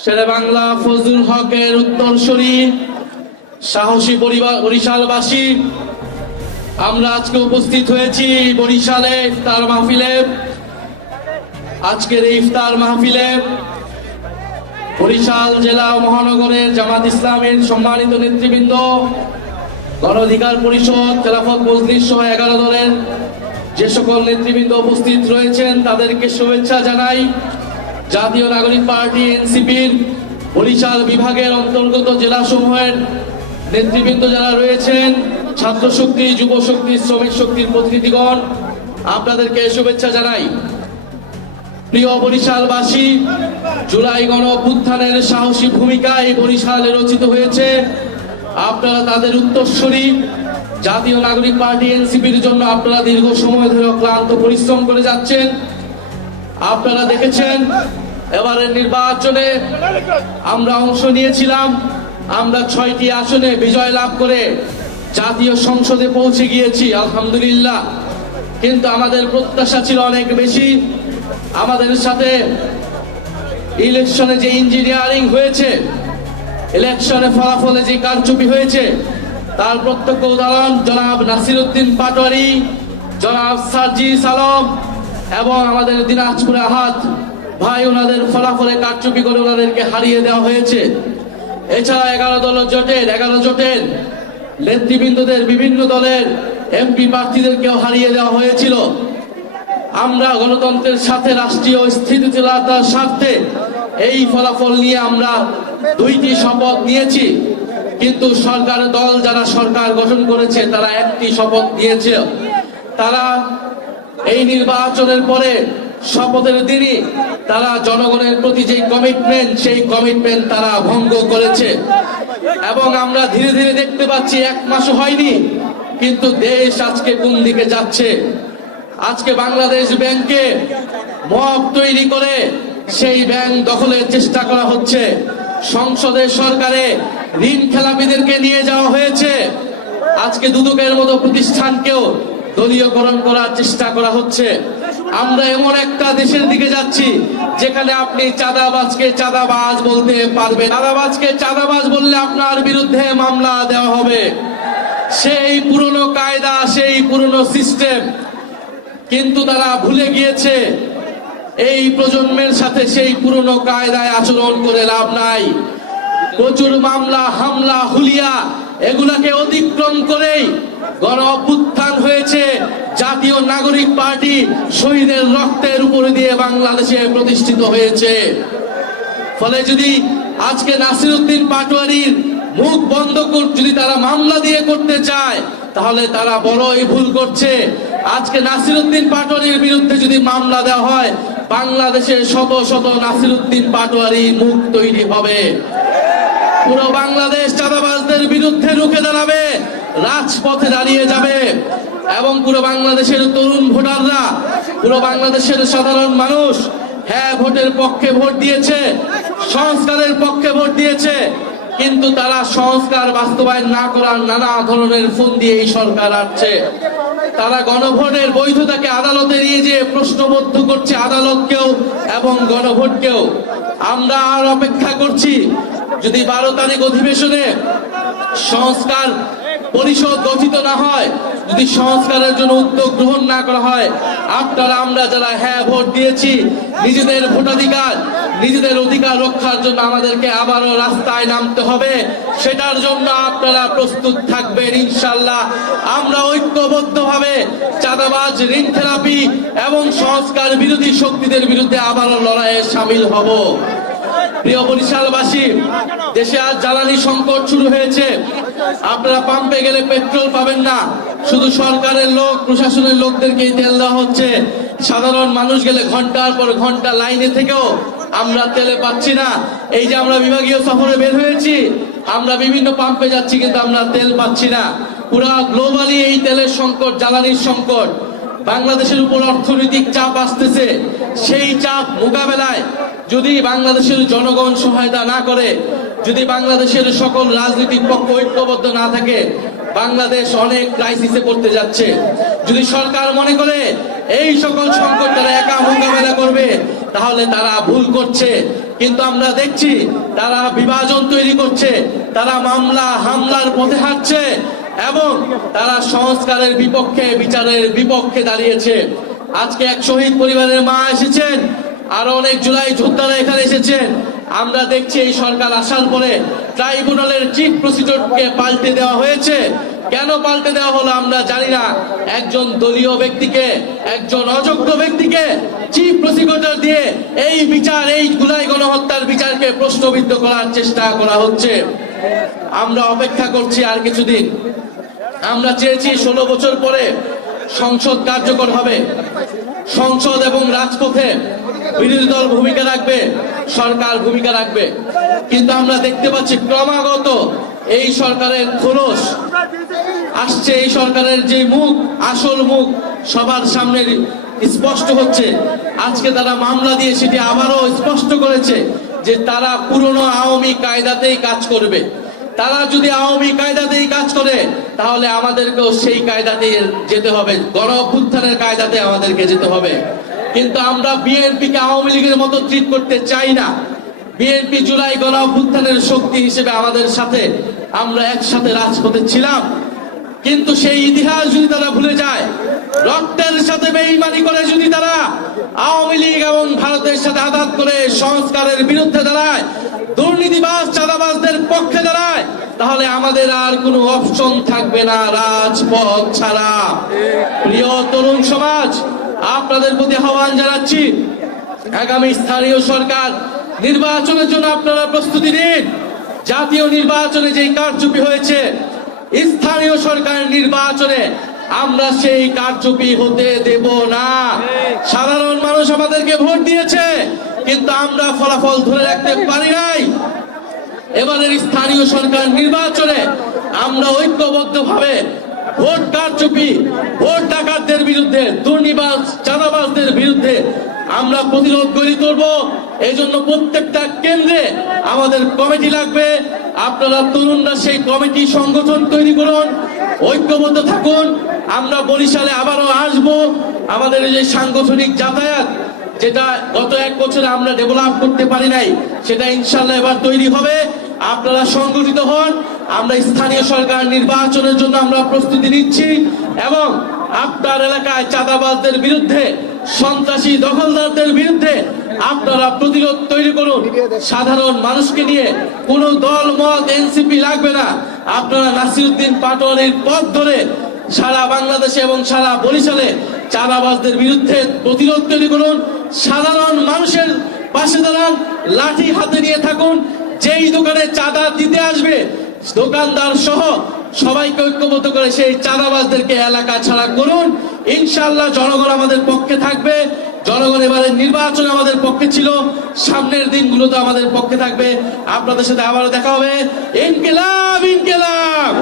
শেরেবাংলা ফজলুল হকের উত্তরসূরি সাহসী বরিশালবাসী, আমরা আজকে উপস্থিত হয়েছি বরিশালে ইফতার মাহফিলে। আজকের এই ইফতার মাহফিলে বরিশাল জেলা ও মহানগরের জামাত ইসলামের সম্মানিত নেতৃবৃন্দ, গণ অধিকার পরিষদ, খেলাফত মজলিস সহ 11 দলের যে সকল নেতৃবৃন্দ উপস্থিত রয়েছেন তাদেরকে শুভেচ্ছা জানাই। জাতীয় নাগরিক পার্টি এনসিপির বরিশাল বিভাগের অন্তর্গত জেলাসমূহের নেতৃবৃন্দ যারা রয়েছেন, ছাত্র শক্তি, যুব শক্তি, শ্রমিক শক্তির প্রতিনিধিগণ, আপনাদেরকে শুভেচ্ছা জানাই। প্রিয় বরিশালবাসী, জুলাই গণ অভ্যুত্থানের সাহসী ভূমিকায় বরিশালে রচিত হয়েছে। আপনারা তাদের উত্তরসূরি। জাতীয় নাগরিক পার্টি এনসিপির জন্য আপনারা দীর্ঘ সময় ধরে ক্লান্ত পরিশ্রম করে যাচ্ছেন। আপনারা দেখেছেন এবারের নির্বাচনে আমরা অংশ নিয়েছিলাম। আমরা 6টি আসনে বিজয় লাভ করে জাতীয় সংসদে পৌঁছে গিয়েছি, আলহামদুলিল্লাহ। কিন্তু আমাদের প্রত্যাশা ছিল অনেক বেশি। আমাদের সাথে ইলেকশনে যে ইঞ্জিনিয়ারিং হয়েছে, ইলেকশনে ফলাফলে যে কারচুপি হয়েছে, তার প্রত্যক্ষ উদাহরণ জনাব নাসিরউদ্দিন পাটোয়ারি, জনাব সার্জিস আলম এবং আমাদের দিনাজপুর আহাদ ভাই, ওনাদের ফলাফলে কারচুপি করে ওনাদেরকে হারিয়ে দেওয়া হয়েছে। এছাড়া 11 জোটের নেতৃবৃন্দদের বিভিন্ন দলের এমপি প্রার্থীদেরকেও হারিয়ে দেওয়া হয়েছিল। আমরা গণতন্ত্রের সাথে রাষ্ট্রীয় স্থিতিশীলতার স্বার্থে এই ফলাফল নিয়ে আমরা 2টি শপথ নিয়েছি। কিন্তু সরকারের দল যারা সরকার গঠন করেছে তারা 1টি শপথ নিয়েছে। তারা এই নির্বাচনের পরে শপথের দিনই তারা জনগণের প্রতি যে কমিটমেন্ট, সেই কমিটমেন্ট তারা ভঙ্গ করেছে। এবং আমরা ধীরে ধীরে দেখতে পাচ্ছি 1 মাসও হয়নি, কিন্তু দেশ আজকে কোন দিকে যাচ্ছে। আজকে বাংলাদেশ ব্যাংকে মব তৈরি করে সেই ব্যাংক দখলের চেষ্টা করা হচ্ছে। সংসদে সরকারে ঋণ খেলাপিদেরকে নিয়ে যাওয়া হয়েছে। আজকে দুদকের মতো প্রতিষ্ঠানকেও দলীয়করণ করার চেষ্টা করা হচ্ছে। আমরা এমন একটা দেশের দিকে যাচ্ছি যেখানে আপনি চাঁদাবাজকে চাঁদাবাজ বলতে পারবেন। চাঁদাবাজকে চাঁদাবাজ বললে আপনার বিরুদ্ধে মামলা দেওয়া হবে। সেই পুরনো কায়দা, সেই পুরনো সিস্টেম। কিন্তু তারা ভুলে গিয়েছে এই প্রজন্মের সাথে সেই পুরনো কায়দায় আচরণ করে লাভ নাই। প্রচুর মামলা, হামলা, হুলিয়া এগুলাকে অতিক্রম করেই গণ অভ্যুত্থান হয়েছে। জাতীয় নাগরিক পার্টি শহীদের রক্তের উপরে দিয়ে বাংলাদেশে প্রতিষ্ঠিত হয়েছে। ফলে যদি আজকে নাসিরউদ্দিন পাটোয়ারির মুখ বন্ধ যদি তারা মামলা দিয়ে করতে চায়, তাহলে তারা বড়ই ভুল করছে। আজকে নাসিরউদ্দিন পাটোয়ারির বিরুদ্ধে যদি মামলা দেওয়া হয়, বাংলাদেশে শত শত নাসিরউদ্দিন পাটোয়ারি মুখ তৈরি হবে। পুরো বাংলাদেশ চাঁদাবাজদের বিরুদ্ধে রুখে দাঁড়াবে, রাজপথে দাঁড়িয়ে যাবে। এবং পুরো বাংলাদেশের তরুণ ভোটাররা, পুরো বাংলাদেশের সাধারণ মানুষ হ্যাঁ ভোটের পক্ষে ভোট দিয়েছে, সংস্কারের পক্ষে ভোট দিয়েছে। কিন্তু তারা সংস্কার বাস্তবায়ন না করার নানা ধরনের ফোন দিয়ে এই সরকার আসছে। তারা গণভোটের বৈধতাকে আদালতে নিয়ে যে প্রশ্নবদ্ধ করছে, আদালতকেও এবং গণভোটকেও। আমরা আর অপেক্ষা করছি, যদি 12 তারিখ অধিবেশনে সংস্কার পরিষদ গঠিত না হয়, যদি সংস্কারের জন্য উদ্যোগ গ্রহণ না করা হয়, আপনারা আমরা যারা হ্যাঁ ভোট দিয়েছি, নিজেদের ভোটাধিকার, নিজেদের অধিকার রক্ষার জন্য আমাদেরকে আবারও রাস্তায় নামতে হবে। সেটার জন্য আপনারা প্রস্তুত থাকবেন ইনশাআল্লাহ। আমরা ঐক্যবদ্ধভাবে চাঁদাবাজ, ঋণ খেলাপি এবং সংস্কার বিরোধী শক্তিদের বিরুদ্ধে আবারও লড়াইয়ে সামিল হব। প্রিয় বরিশালবাসী, দেশে আজ জ্বালানি সংকট শুরু হয়েছে। আপনারা পাম্পে গেলে পেট্রোল পাবেন না, শুধু সরকারের লোক, প্রশাসনের লোকদেরকেই তেল দেওয়া হচ্ছে। সাধারণ মানুষ গেলে ঘন্টার পর ঘন্টা লাইনে থেকেও আমরা তেলে পাচ্ছি না। এই যে আমরা বিভাগীয় সফরে বের হয়েছি, আমরা বিভিন্ন পাম্পে যাচ্ছি, কিন্তু আমরা তেল পাচ্ছি না। পুরা গ্লোবালি এই তেলের সংকট, জ্বালানির সংকট। বাংলাদেশের উপর অর্থনৈতিক চাপ আসতেছে। সেই চাপ মোকাবেলায় যদি বাংলাদেশের জনগণ সহায়তা না করে, যদি বাংলাদেশের সকল রাজনৈতিক পক্ষ ঐক্যবদ্ধ না থাকে, বাংলাদেশ অনেক ক্রাইসিসে পড়তে যাচ্ছে। যদি সরকার মনে করে এই সকল সংকট তারা একা মোকাবেলা করবে, তাহলে তারা ভুল করছে। কিন্তু আমরা দেখছি তারা বিভাজন তৈরি করছে, তারা মামলা হামলার পথে হাঁটছে এবং তারা সংস্কারের বিপক্ষে, বিচারের বিপক্ষে দাঁড়িয়েছে। আজকে এক শহীদ পরিবারের মা এসেছেন, আরো অনেক জুলাই যোদ্ধারা এখানে এসেছেন। আমরা দেখছি এই সরকার আসার পরে ট্রাইব্যুনালের চিফ প্রসিকিউটরকে পাল্টে দেওয়া হয়েছে। কেন পাল্টে দেওয়া হলো আমরা জানি না। একজন দলীয় ব্যক্তিকে, একজন অযোগ্য ব্যক্তিকে চিফ প্রসিকিউটর দিয়ে এই বিচার, এই জুলাই গণহত্যার বিচারকে প্রশ্নবিদ্ধ করার চেষ্টা করা হচ্ছে। আমরা অপেক্ষা করছি আর কিছুদিন। আমরা চেয়েছি 16 বছর পরে সংসদ কার্যকর হবে, সংসদ এবং রাজপথে বিরোধী দল ভূমিকা রাখবে, সরকার ভূমিকা রাখবে। কিন্তু আমরা দেখতে পাচ্ছি ক্রমাগত এই সরকারের খোলস আসছে, এই সরকারের যে মুখ, আসল মুখ সবার সামনে স্পষ্ট হচ্ছে। আজকে তারা মামলা দিয়ে সেটি আবারও স্পষ্ট করেছে যে তারা পুরনো আওয়ামী কায়দাতেই কাজ করবে। তারা যদি আওয়ামী কায়দাতেই কাজ করে তাহলে আমাদেরকেও সেই কায়দাতেই যেতে হবে, গণ অভ্যুত্থানের কায়দাতে আমাদেরকে যেতে হবে। কিন্তু আমরা বিএনপিকে আওয়ামী লীগের মতো ট্রিট করতে চাই না। বিএনপি জুলাই গণ অভ্যুত্থানের শক্তি হিসেবে আমাদের সাথে, আমরা একসাথে রাজপথে ছিলাম। কিন্তু সেই ইতিহাস যদি তারা ভুলে যায়, রক্তের সাথে বেঈমানি করে যদি তারা আওয়ামী লীগ এবং ভারতের সাথে আঘাত করে সংস্কারের বিরুদ্ধে দাঁড়ায়, দুর্নীতিবাজ চাঁদাবাজদের পক্ষে দাঁড়ায়, তাহলে আমাদের আর কোনো অপশন থাকবে না রাজপথ ছাড়া। প্রিয় তরুণ সমাজ, আপনাদের প্রতি আহ্বান জানাচ্ছি, আগামী স্থানীয় সরকার নির্বাচনের জন্য আপনারা প্রস্তুতি নিন। জাতীয় নির্বাচনে যে কারচুপি হয়েছে, স্থানীয় সরকার নির্বাচনে আমরা সেই কারচুপি হতে দেব না। সাধারণ মানুষ আমাদেরকে ভোট দিয়েছে, কিন্তু আমরা ফলাফল ধরে রাখতে পারি নাই। এবারের স্থানীয় সরকার নির্বাচনে আমরা ঐক্যবদ্ধভাবে ভোট কারচুপি, ভোট ডাকাতদের বিরুদ্ধে, দুর্নীতিবাজ চাঁদাবাজদের বিরুদ্ধে আমরা প্রতিরোধ গড়ে তুলব। এই জন্য প্রত্যেকটা কেন্দ্রে আমাদের কমিটি লাগবে। আপনারা তরুণরা সেই কমিটি সংগঠন তৈরি করুন, ঐক্যবদ্ধ থাকুন। আমরা বরিশালে আবারও আসবো। আমাদের যে সাংগঠনিক যাতায়াত, যেটা গত 1 বছরে আমরা ডেভেলপ করতে পারি নাই, সেটা ইনশাল্লাহ এবার তৈরি হবে। আপনারা সংগঠিত হন। আমরা স্থানীয় সরকার নির্বাচনের জন্য আমরা প্রস্তুতি নিচ্ছি এবং আপনার এলাকায় চাঁদাবাজদের বিরুদ্ধে, সন্ত্রাসী দখলদারদের বিরুদ্ধে আপনারা প্রতিরোধ তৈরি করুন। সাধারণ মানুষকে নিয়ে কোনো দল মত এনসিপি লাগবে না। আপনারা নাসিরউদ্দিন পাটোয়ারির পথ ধরে সারা বাংলাদেশে এবং সারা বরিশালে চাঁদাবাজদের বিরুদ্ধে প্রতিরোধ তৈরি করুন। সাধারণ মানুষের পাশে দাঁড়ান, লাঠি হাতে নিয়ে থাকুন। যেই দোকানে চাঁদা দিতে আসবে, দোকানদার সহ সবাইকে ঐক্যবদ্ধ করে সেই চাঁদাবাজদেরকে এলাকা ছাড়া করুন। ইনশাআল্লাহ জনগণ আমাদের পক্ষে থাকবে। জনগণ এবারের নির্বাচন আমাদের পক্ষে ছিল, সামনের দিনগুলোতে আমাদের পক্ষে থাকবে। আপনাদের সাথে আবারও দেখা হবে। ইনকিলাব, ইনকিলাব।